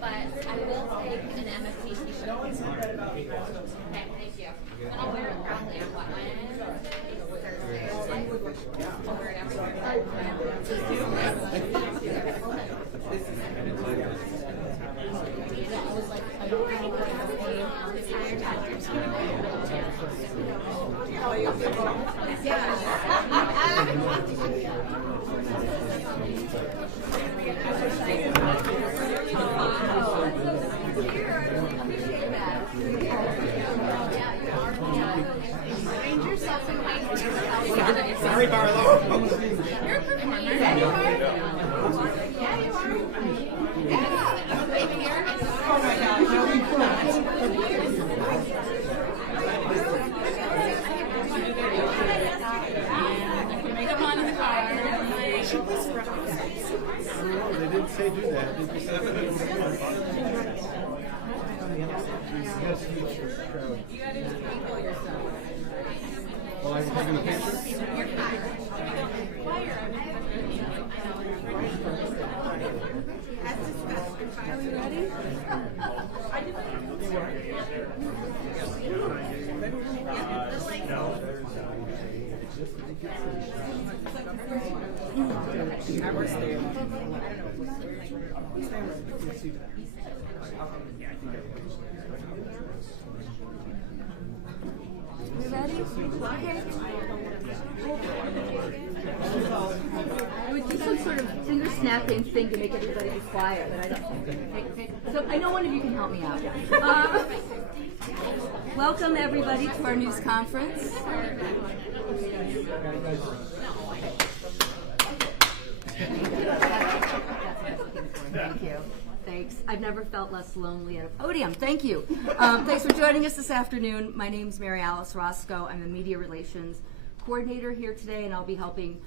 But I will take an MFT t-shirt. Okay, thank you. And I'll wear it proudly on what Thursday. I'll wear it Sorry, Barlow. You're a performer. Yeah, you are. Yeah, you are. Yeah. Oh my gosh, no, we Make them on in the car. No, they didn't say do that. They just said You got to sprinkle yourself. well, I'm taking a picture. You're fine. Are we ready? never stay. We ready? Okay. I would do some sort of finger snapping thing to make everybody be quiet, but I don't. So I know one of you can help me out. Welcome everybody to our news conference. Thank you. Thanks. I've never felt less lonely at a podium. Thank you. Thanks for joining us this afternoon. My name is Mary Alice Roscoe. I'm the Media Relations Coordinator here today, and I'll be helping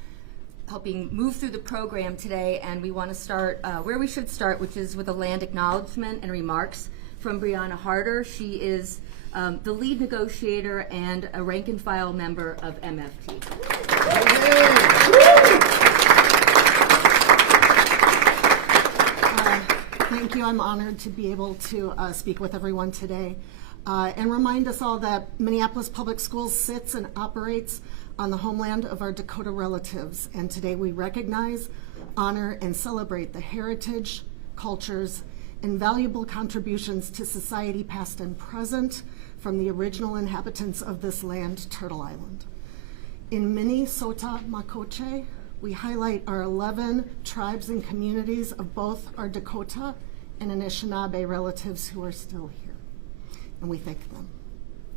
move through the program today. And we want to start where we should start, which is with a land acknowledgement and remarks from Brianna Harter. She is the lead negotiator and a rank and file member of MFT. Thank you. I'm honored to be able to speak with everyone today and remind us all that Minneapolis Public Schools sits and operates on the homeland of our Dakota relatives. And today we recognize, honor, and celebrate the heritage, cultures, and valuable contributions to society past and present from the original inhabitants of this land, Turtle Island. In Minnesota Makoche, we highlight our 11 tribes and communities of both our Dakota and Anishinaabe relatives who are still here. And we thank them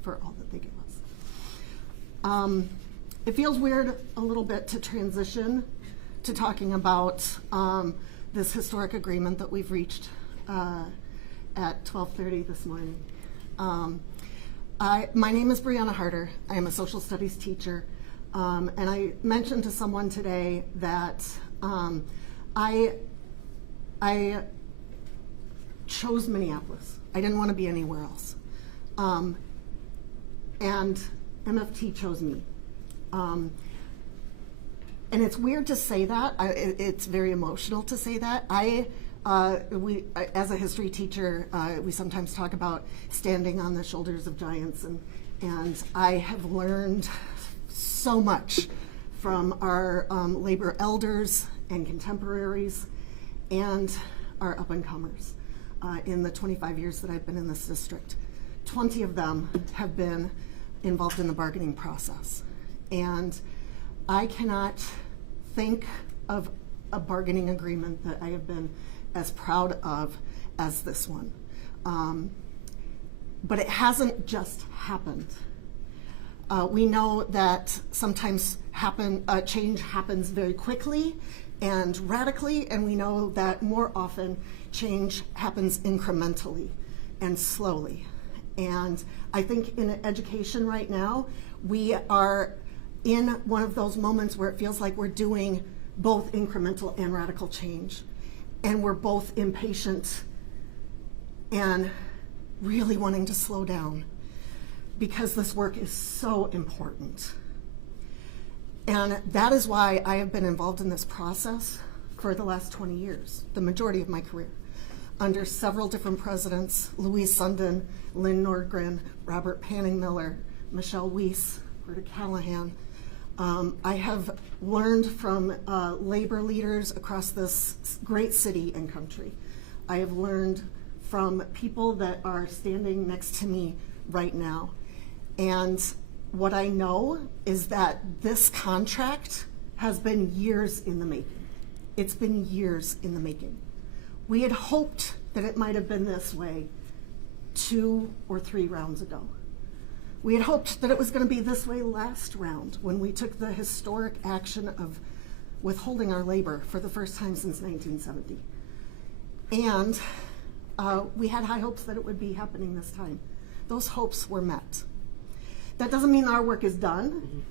for all that they give us. It feels weird a little bit to transition to talking about this historic agreement that we've reached at 12:30 this morning. My name is Brianna Harter. I am a social studies teacher. And I mentioned to someone today that I chose Minneapolis. I didn't want to be anywhere else. And MFT chose me. And it's weird to say that. It's very emotional to say that. As a history teacher, we sometimes talk about standing on the shoulders of giants, and I have learned so much from our labor elders and contemporaries and our up-and-comers in the 25 years that I've been in this district. 20 of them have been involved in the bargaining process. And I cannot think of a bargaining agreement that I have been as proud of as this one. But it hasn't just happened. We know that sometimes change happens very quickly and radically, and we know that more often change happens incrementally and slowly. And I think in education right now, we are in one of those moments where it feels like we're doing both incremental and radical change. And we're both impatient and really wanting to slow down. because this work is so important. And that is why I have been involved in this process for the last 20 years, the majority of my career, under several different presidents: Louise Sundin, Lynn Nordgren, Robert Panning Miller, Michelle Weiss, Britta Callahan. I have learned from labor leaders across this great city and country. I have learned from people that are standing next to me right now. And what I know is that this contract has been years in the making. It's been years in the making. We had hoped that it might have been this way 2 or 3 rounds ago. We had hoped that it was going to be this way last round when we took the historic action of withholding our labor for the first time since 1970. And we had high hopes that it would be happening this time. Those hopes were met. That doesn't mean our work is done.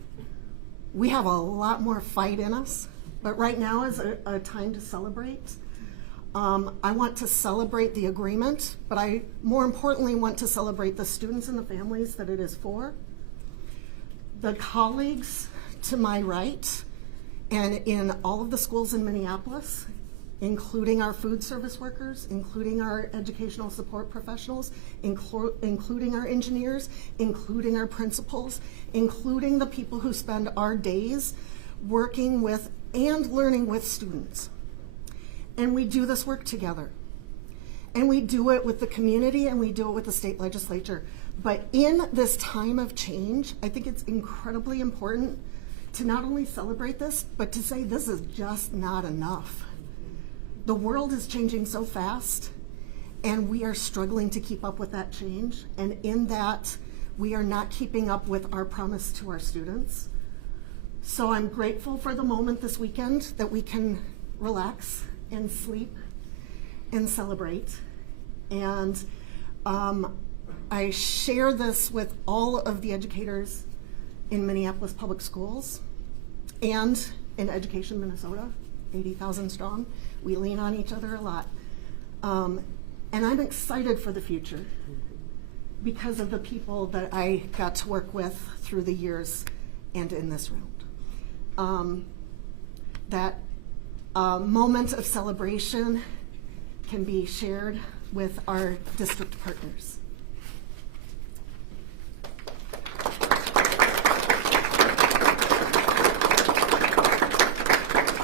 We have a lot more fight in us, but right now is a time to celebrate. I want to celebrate the agreement, but I more importantly want to celebrate the students and the families that it is for. The colleagues to my right and in all of the schools in Minneapolis, including our food service workers, including our educational support professionals, including our engineers, including our principals, including the people who spend our days working with and learning with students. And we do this work together. And we do it with the community and we do it with the state legislature. But in this time of change, I think it's incredibly important to not only celebrate this, but to say this is just not enough. The world is changing so fast, and we are struggling to keep up with that change. And in that, we are not keeping up with our promise to our students. So I'm grateful for the moment this weekend that we can relax and sleep and celebrate. And I share this with all of the educators in Minneapolis Public Schools and in Education Minnesota, 80,000 strong. We lean on each other a lot. And I'm excited for the future because of the people that I got to work with through the years and in this round. That moment of celebration can be shared with our district partners.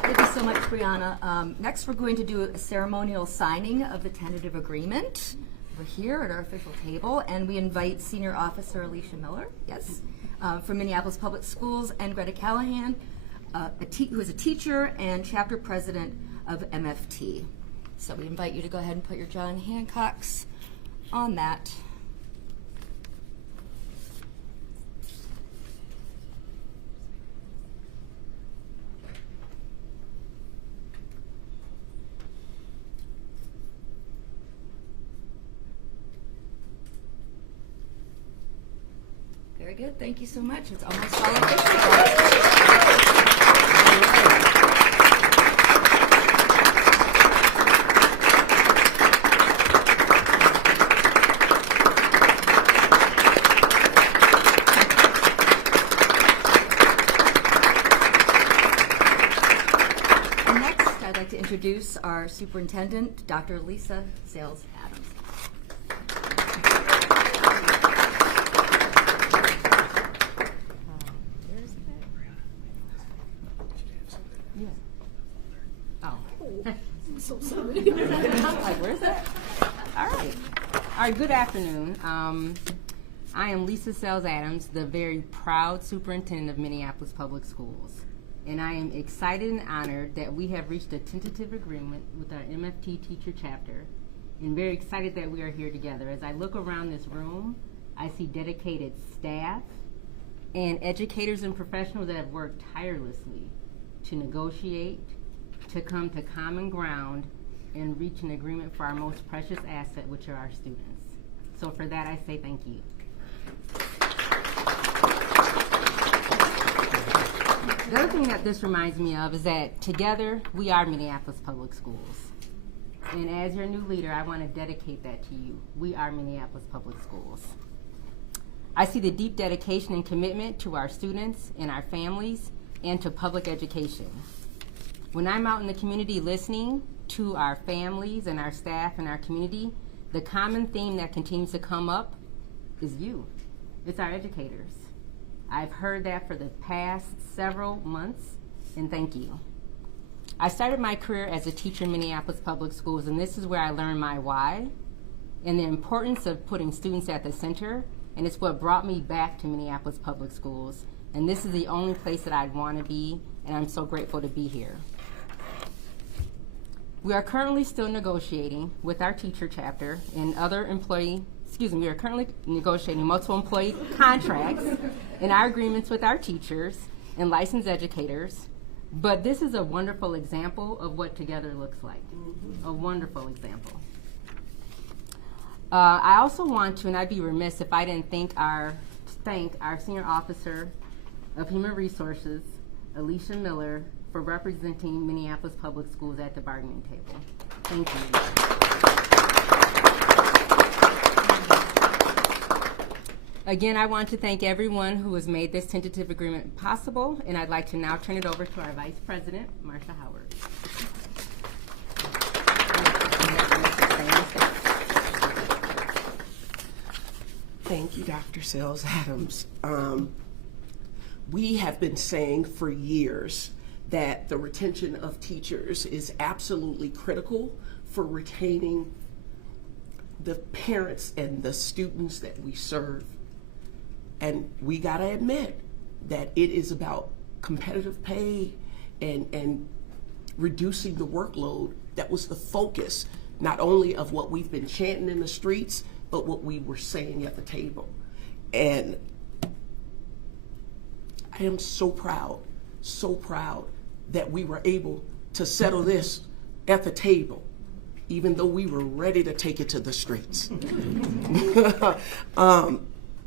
Thank you so much, Brianna. Next, we're going to do a ceremonial signing of the tentative agreement over here at our official table, and we invite Senior Officer Alicia Miller, yes, from Minneapolis Public Schools, and Greta Callahan, who is a teacher and chapter president of MFT. So we invite you to go ahead and put your John Hancocks on that. Very good. Thank you so much. It's almost all official. And next, I'd like to introduce our superintendent, Dr. Lisa Sales Adams. I'm so sorry. Like, where's that? All right, good afternoon. I am Lisa Sales Adams, the very proud superintendent of Minneapolis Public Schools. And I am excited and honored that we have reached a tentative agreement with our MFT teacher chapter, and very excited that we are here together. As I look around this room, I see dedicated staff and educators and professionals that have worked tirelessly to negotiate, to come to common ground and reach an agreement for our most precious asset, which are our students. So for that, I say thank you. The other thing that this reminds me of is that together, we are Minneapolis Public Schools. And as your new leader, I want to dedicate that to you. We are Minneapolis Public Schools. I see the deep dedication and commitment to our students and our families and to public education. When I'm out in the community listening to our families and our staff and our community, the common theme that continues to come up is you. It's our educators. I've heard that for the past several months, and thank you. I started my career as a teacher in Minneapolis Public Schools, and this is where I learned my why and the importance of putting students at the center, and it's what brought me back to Minneapolis Public Schools. And this is the only place that I'd want to be, and I'm so grateful to be here. We are currently still negotiating with our teacher chapter and other we are currently negotiating multiple employee contracts and our agreements with our teachers and licensed educators. But this is a wonderful example of what together looks like. A wonderful example. I also want to, and I'd be remiss if I didn't thank our Senior Officer of Human Resources, Alicia Miller, for representing Minneapolis Public Schools at the bargaining table. Thank you. Again, I want to thank everyone who has made this tentative agreement possible, and I'd like to now turn it over to our Vice President, Marcia Howard. Thank you, Dr. Sales Adams. We have been saying for years that the retention of teachers is absolutely critical for retaining the parents and the students that we serve. And we gotta admit that it is about competitive pay and reducing the workload. That was the focus, not only of what we've been chanting in the streets, but what we were saying at the table. And I am so proud that we were able to settle this at the table, even though we were ready to take it to the streets.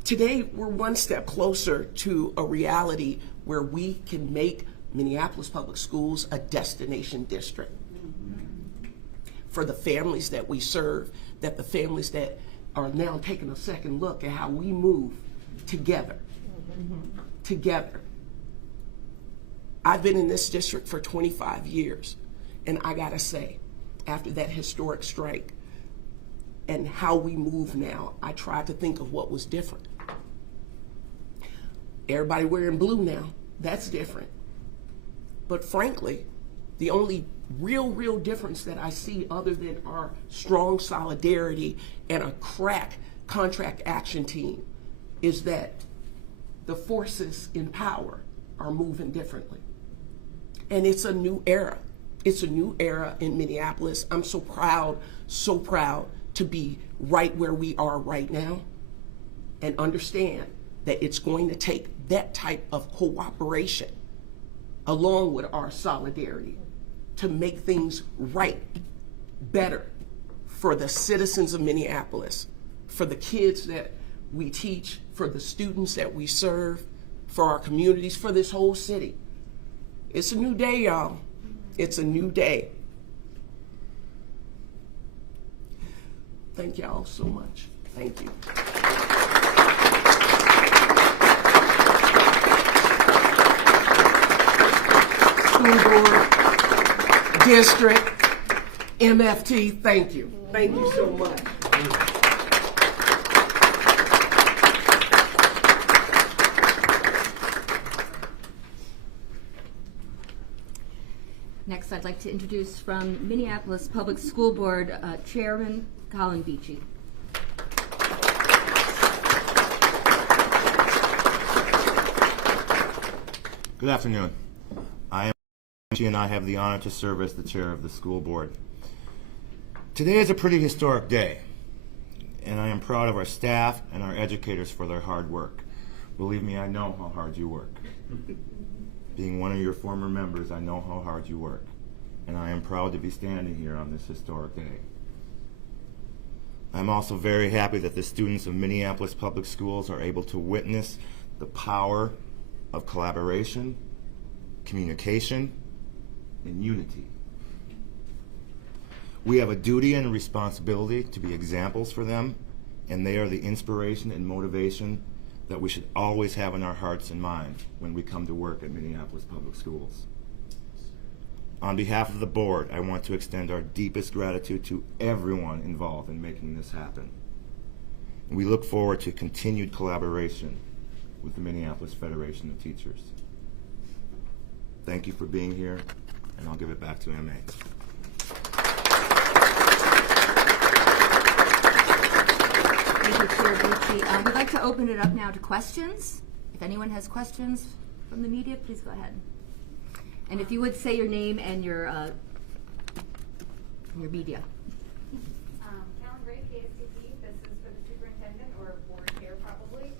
Today, we're one step closer to a reality where we can make Minneapolis Public Schools a destination district for the families that we serve, that the families that are now taking a second look at how we move together. Together. I've been in this district for 25 years, and I gotta say, after that historic strike and how we move now, I tried to think of what was different. Everybody wearing blue now, that's different. But frankly, the only real difference that I see, other than our strong solidarity and a crack contract action team, is that the forces in power are moving differently. And it's a new era. It's a new era in Minneapolis. I'm so proud to be right where we are right now, and understand that it's going to take that type of cooperation along with our solidarity to make things right, better for the citizens of Minneapolis, for the kids that we teach, for the students that we serve, for our communities, for this whole city. It's a new day, y'all. It's a new day. Thank y'all so much. Thank you. School board, district, MFT, thank you. Thank you so much. Next, I'd like to introduce from Minneapolis Public School Board Chairman Colin Beachy. Good afternoon. I am Beachy, and I have the honor to serve as the chair of the school board. Today is a pretty historic day, and I am proud of our staff and our educators for their hard work. Believe me, I know how hard you work. Being one of your former members, I know how hard you work, and I am proud to be standing here on this historic day. I'm also very happy that the students of Minneapolis Public Schools are able to witness the power of collaboration, communication, and unity. We have a duty and a responsibility to be examples for them, and they are the inspiration and motivation that we should always have in our hearts and minds when we come to work at Minneapolis Public Schools. On behalf of the board, I want to extend our deepest gratitude to everyone involved in making this happen. And we look forward to continued collaboration with the Minneapolis Federation of Teachers. Thank you for being here, and I'll give it back to MA. Thank you, Chair Bucci. We'd like to open it up now to questions. If anyone has questions from the media, please go ahead. And if you would say your name and your media. Callan Gray, KSTP. This is for the superintendent or board chair probably.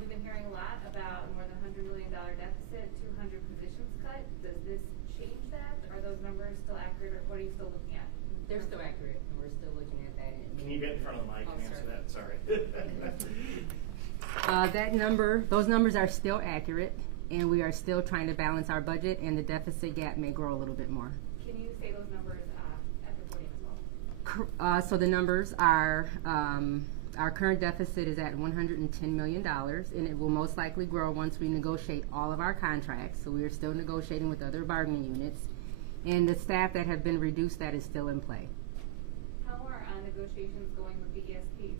We've been hearing a lot about more than $100 million deficit, 200 positions cut. Does this change that? Are those numbers still accurate, or what are you still looking at? They're still accurate, and we're still looking at that. Can you get in front of the mic and answer that? Sorry. Those numbers are still accurate, and we are still trying to balance our budget, and the deficit gap may grow a little bit more. Can you say those numbers at the podium as well? So the numbers are, our current deficit is at $110 million, and it will most likely grow once we negotiate all of our contracts. So we are still negotiating with other bargaining units, and the staff that have been reduced, that is still in play. How are negotiations going with the ESPs?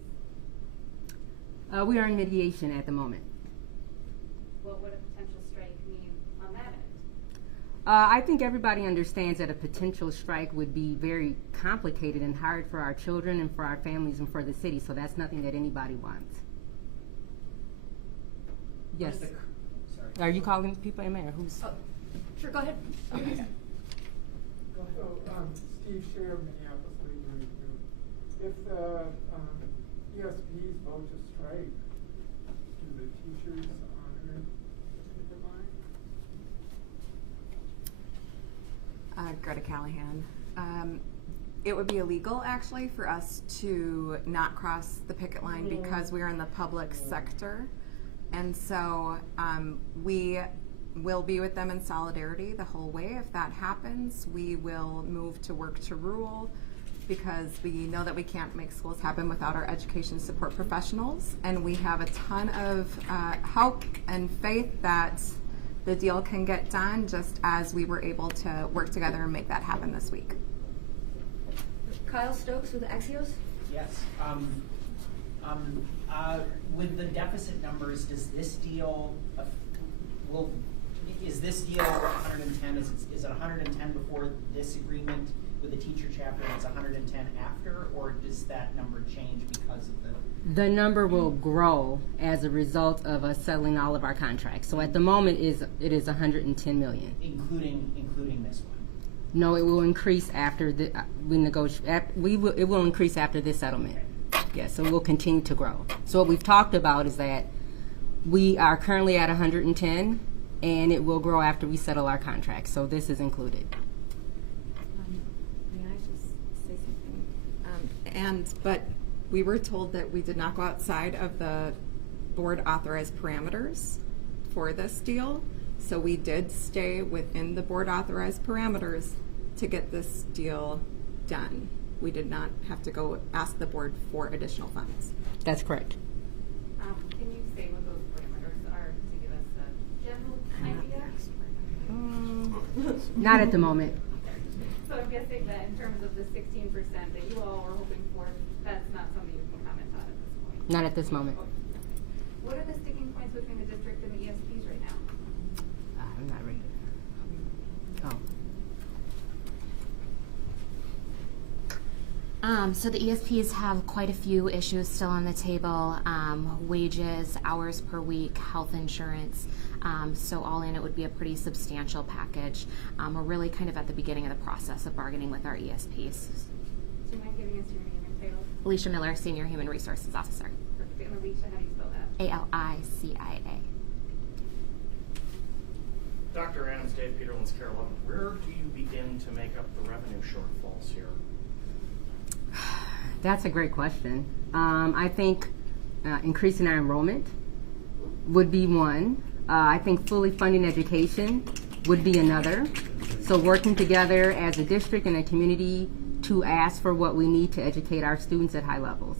We are in mediation at the moment. What would a potential strike mean on that end? I think everybody understands that a potential strike would be very complicated and hard for our children and for our families and for the city, so that's nothing that anybody wants. Yes. Sorry. Are you calling people in there? Who's? Oh, sure, go ahead. So, Steve Scher, Minneapolis Legal Review. If the ESPs vote to strike, do the teachers honor the deadline? Greta Callahan. It would be illegal, actually, for us to not cross the picket line because we are in the public sector. And so we will be with them in solidarity the whole way. If that happens, we will move to work to rule because we know that we can't make schools happen without our education support professionals. And we have a ton of hope and faith that the deal can get done, just as we were able to work together and make that happen this week. Kyle Stokes with Axios. Yes. With the deficit numbers, does this deal is this deal 110? Is it 110 before this agreement with the teacher chapter? And it's 110 after, or does that number change because of the number will grow as a result of us settling all of our contracts. So at the moment, it is 110 million, including this one? No, it will increase after we negotiate. It will increase after this settlement. Yes, so we'll continue to grow. So what we've talked about is that we are currently at 110, and it will grow after we settle our contracts. So this is included. May I just say something? But we were told that we did not go outside of the board authorized parameters for this deal. So we did stay within the board authorized parameters to get this deal done. We did not have to go ask the board for additional funds. That's correct. Can you say what those parameters are to give us a general idea? Not at the moment. So I'm guessing that in terms of the 16% that you all were hoping for, that's not something you can comment on at this point? Not at this moment. What are the sticking points between the district and the ESPs right now? I'm not ready. So the ESPs have quite a few issues still on the table, wages, hours per week, health insurance. So all in, it would be a pretty substantial package. We're really kind of at the beginning of the process of bargaining with our ESPs. Do you mind giving us your name and title? Alicia Miller, Senior Human Resources Officer. Perfect. And Alicia, how do you spell that? ALICIA. Dr. Adams, Dave Peterlins, Carolina. Where do you begin to make up the revenue shortfalls here? That's a great question. I think increasing our enrollment would be one. I think fully funding education would be another. So working together as a district and a community to ask for what we need to educate our students at high levels.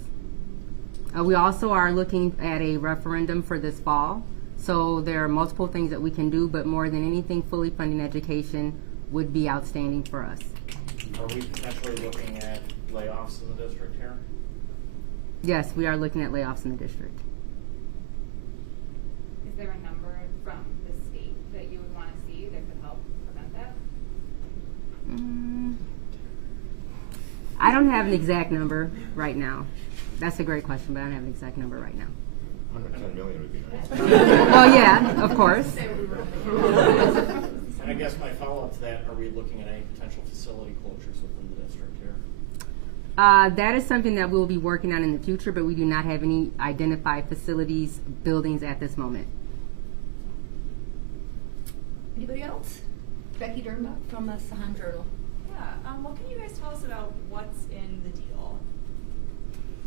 We also are looking at a referendum for this fall. So there are multiple things that we can do, but more than anything, fully funding education would be outstanding for us. Are we potentially looking at layoffs in the district here? Yes, we are looking at layoffs in the district. Is there a number from the state that you would want to see that could help prevent that? I don't have an exact number right now. That's a great question, but I don't have an exact number right now. 110 million would be nice. Well, yeah, of course. And I guess my follow-up to that, are we looking at any potential facility closures within the district here? That is something that we'll be working on in the future, but we do not have any identified facilities, buildings at this moment. Anybody else? Becky Dermott from the Sahan Journal. Yeah, what can you guys tell us about what's in the deal?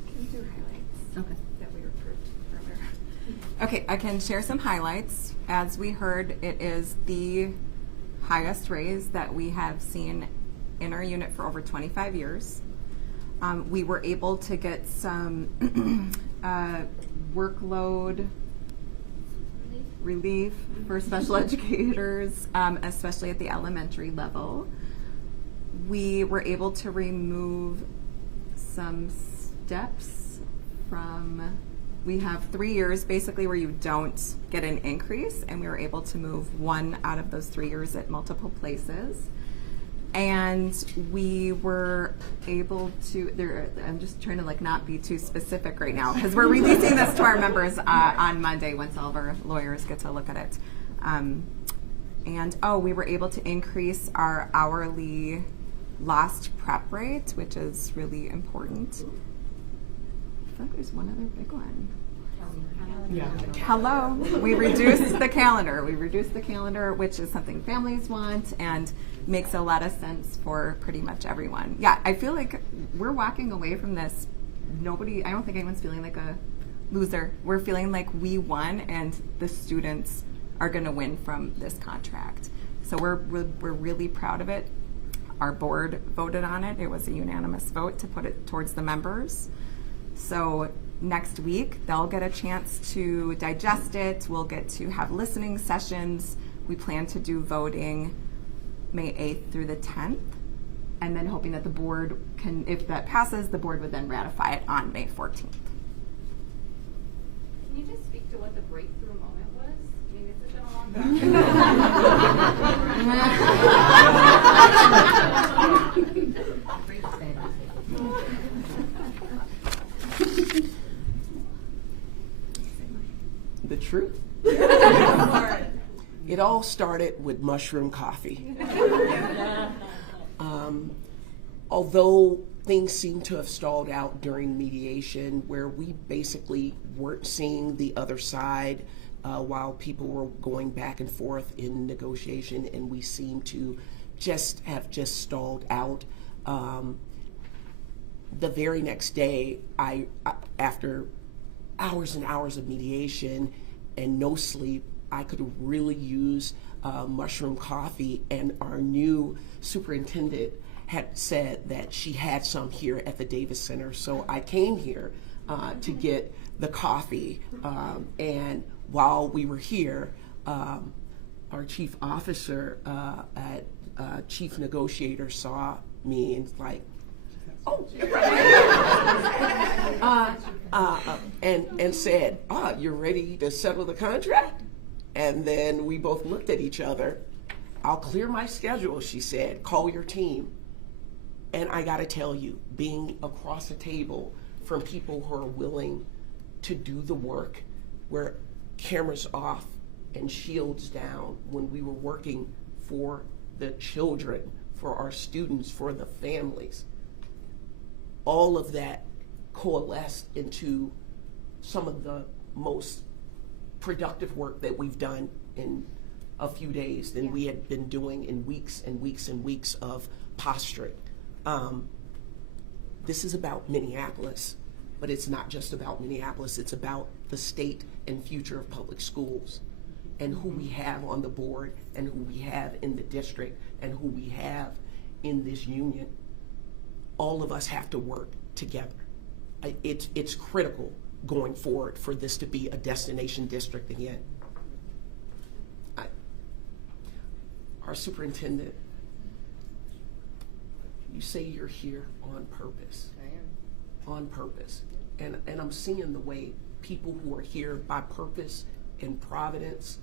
Can you do highlights? Okay. That we approved earlier. Okay, I can share some highlights. As we heard, it is the highest raise that we have seen in our unit for over 25 years. We were able to get some workload relief for special educators, especially at the elementary level. We were able to remove some steps from, we have 3 years basically where you don't get an increase, and we were able to move 1 out of those 3 years at multiple places. And we were able to, I'm just trying to like not be too specific right now because we're releasing this to our members on Monday once all of our lawyers get to look at it. We were able to increase our hourly lost prep rate, which is really important. I feel like there's one other big one. Yeah. Hello. We reduced the calendar. We reduced the calendar, which is something families want and makes a lot of sense for pretty much everyone. Yeah, I feel like we're walking away from this. I don't think anyone's feeling like a loser. We're feeling like we won and the students are going to win from this contract. So we're really proud of it. Our board voted on it. It was a unanimous vote to put it towards the members. So next week, they'll get a chance to digest it. We'll get to have listening sessions. We plan to do voting May 8th through the 10th, and then hoping that the board can, if that passes, the board would then ratify it on May 14th. Can you just speak to what the breakthrough moment was? I mean, this has been a long The truth? It all started with mushroom coffee. Although things seem to have stalled out during mediation, where we basically weren't seeing the other side while people were going back and forth in negotiation, and we seem to just stalled out. The very next day, after hours and hours of mediation and no sleep, I could really use mushroom coffee, and our new superintendent had said that she had some here at the Davis Center. So I came here to get the coffee, and while we were here, our chief officer chief negotiator saw me and was like, oh, and said, you're ready to settle the contract? And then we both looked at each other. I'll clear my schedule, she said, call your team. And I gotta tell you, being across the table from people who are willing to do the work, where cameras off and shields down, when we were working for the children, for our students, for the families, all of that coalesced into some of the most productive work that we've done in a few days than we had been doing in weeks and weeks and weeks of posturing. This is about Minneapolis, but it's not just about Minneapolis. It's about the state and future of public schools, and who we have on the board, and who we have in the district, and who we have in this union. All of us have to work together. It's critical going forward for this to be a destination district again. Our superintendent, you say you're here on purpose. I am. On purpose. And I'm seeing the way people who are here by purpose and Providence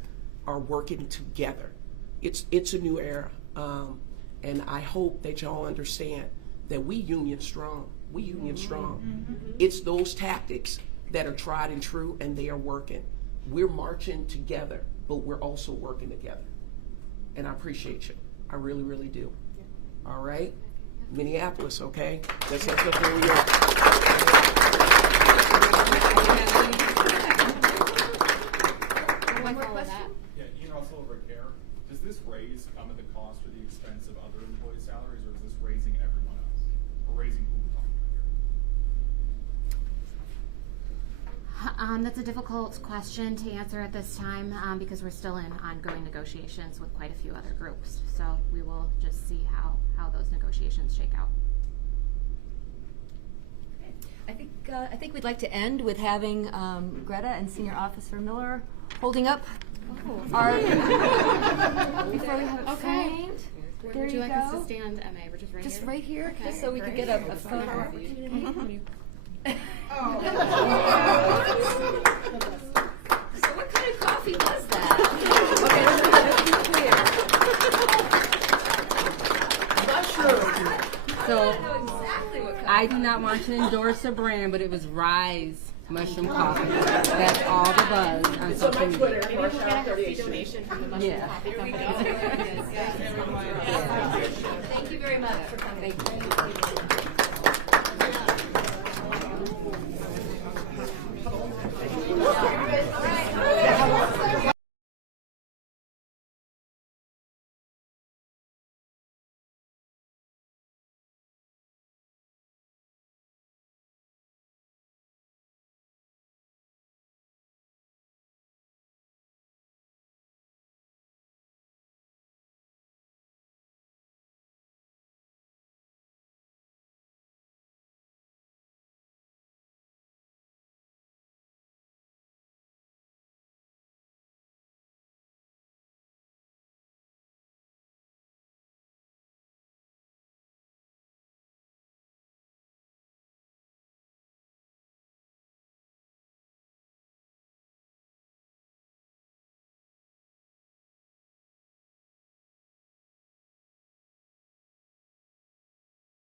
are working together. It's a new era. And I hope that y'all understand that we union strong. We union strong. It's those tactics that are tried and true, and they are working. We're marching together, but we're also working together. And I appreciate you. I really, really do. All right? Minneapolis, okay? Let's go for New York. One more question? Yeah, Ian Russell over at CARE. Does this raise come at the cost or the expense of other employee salaries, or is this raising everyone else? Or raising who we're talking about here? That's a difficult question to answer at this time because we're still in ongoing negotiations with quite a few other groups. So we will just see how those negotiations shake out. I think we'd like to end with having Greta and Senior Officer Miller holding up our before we have it framed. Where There would you you like go. us to stand, Emma? We're just right here? Just right here, Okay, just so we could great. get a photo opportunity. So what kind of coffee was that? Okay, let's be clear. So Exactly what kind I do not want to endorse a brand, but it was Rise Mushroom Coffee. That's all the buzz on It's on social my media. Twitter. Maybe we're gonna have a donation from the Mushroom Yeah. Coffee Company. Thank you very much for coming. Thank you.